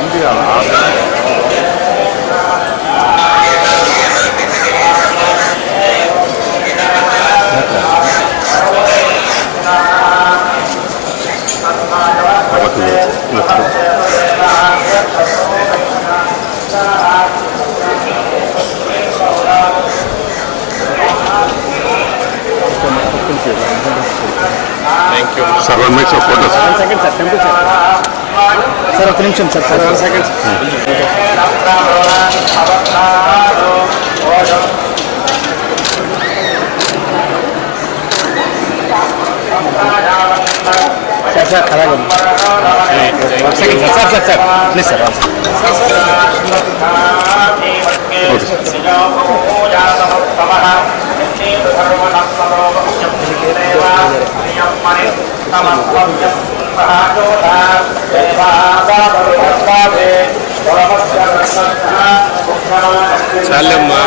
Thank you. Sir, 1 minute of photos. 1 second, sir. Temple, sir. Sir, 1 నిమిషం, sir. 1 second. Sir, అలాగే. 1 second, sir. Sir. Please, sir. చాలమ్మా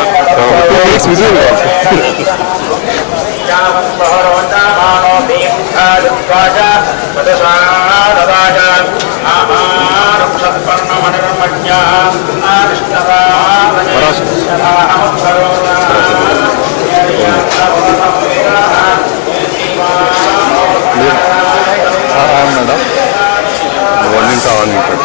madam ఇవన్నీ కావాలి ఇక్కడ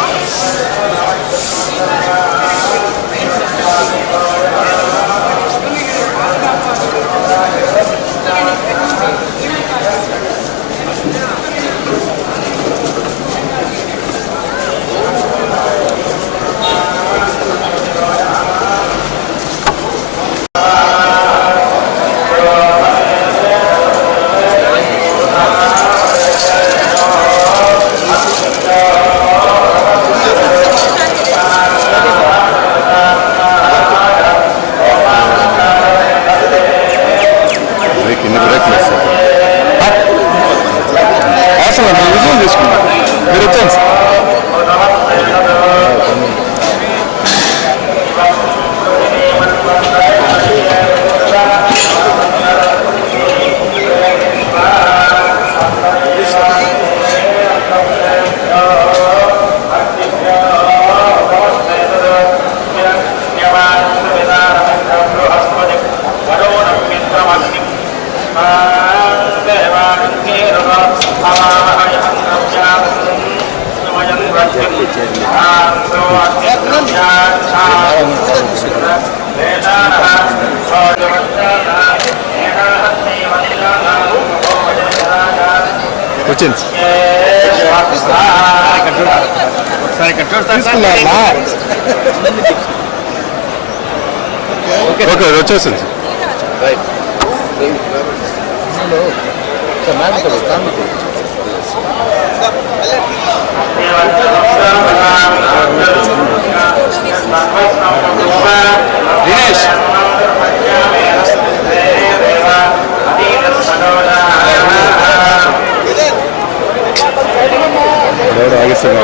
వచ్చింది ఓకే వచ్చేసింది దినేష్ ఆగిస్తున్నా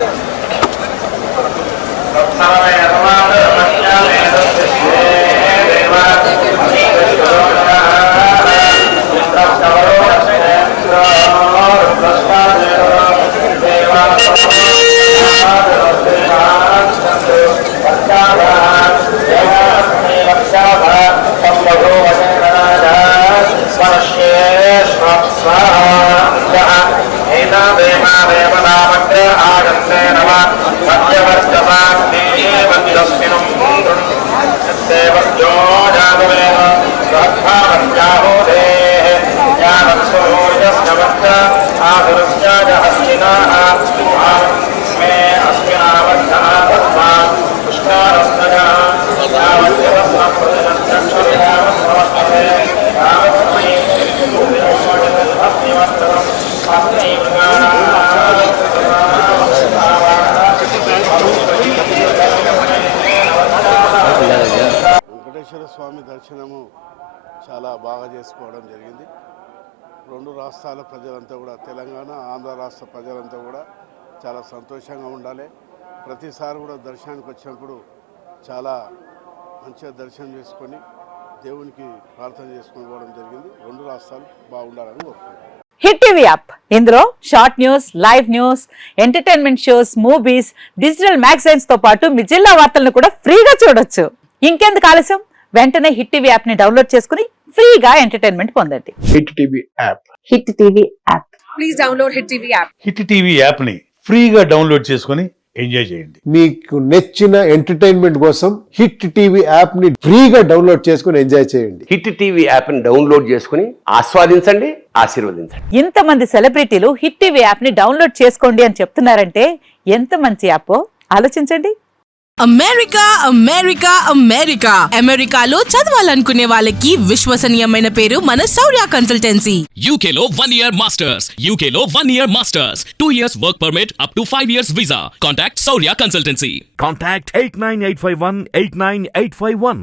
స్వామి దర్శనము చాలా బాగా చేసుకోవడం జరిగింది. రెండు రాష్ట్రాల ప్రజలంతా కూడా, తెలంగాణ ఆంధ్ర రాష్ట్ర ప్రజలంతా కూడా చాలా సంతోషంగా ఉండాలి. ప్రతిసారి కూడా దర్శనానికి వచ్చినప్పుడు చాలా మంచిగా దర్శనం చేసుకొని దేవునికి ప్రార్థన చేసుకొని పోవడం జరిగింది. రెండు రాష్ట్రాలు బాగుండాలని కోరుకుంటున్నాను. హిట్ టీవీ యాప్ ఇందులో short news, live news, entertainment shows, movies, digital magazines తో పాటు మీ జిల్లా వార్తలను కూడా ఫ్రీగా చూడొచ్చు. ఇంకెందుకు ఆలస్యం, వెంటనే హిట్ టీవీ యాప్ ని డౌన్లోడ్ చేసుకుని ఫ్రీగా ఎంటర్టైన్మెంట్ పొందండి. Hit TV app. Hit TV app. Please download Hit TV app. Hit TV యాప్ని ఫ్రీగా డౌన్లోడ్ చేసుకొని ఎంజాయ్ చేయండి. మీకు నచ్చిన ఎంటర్టైన్మెంట్ కోసం హిట్ టీవీ యాప్ ని ఫ్రీగా డౌన్లోడ్ చేసుకుని ఎంజాయ్ చేయండి. హిట్ టీవీ యాప్ని డౌన్లోడ్ చేసుకుని ఆస్వాదించండి, ఆశీర్వదించండి. ఇంతమంది సెలబ్రిటీలు హిట్ టీవీ యాప్ ని డౌన్లోడ్ చేసుకోండి అని చెప్తున్నారంటే ఎంత మంచి యాప్ ఆలోచించండి. అమెరికా అమెరికా అమెరికా అమెరికాలో చదవాలనుకునే వాళ్ళకి విశ్వసనీయమైన పేరు మన శౌర్య కన్సల్టెన్సీ. UK లో 1 year masters. UK లో 1 year masters. 2 years work permit up to 5 years visa. Contact Saurya Consultancy. Contact 89851 89851.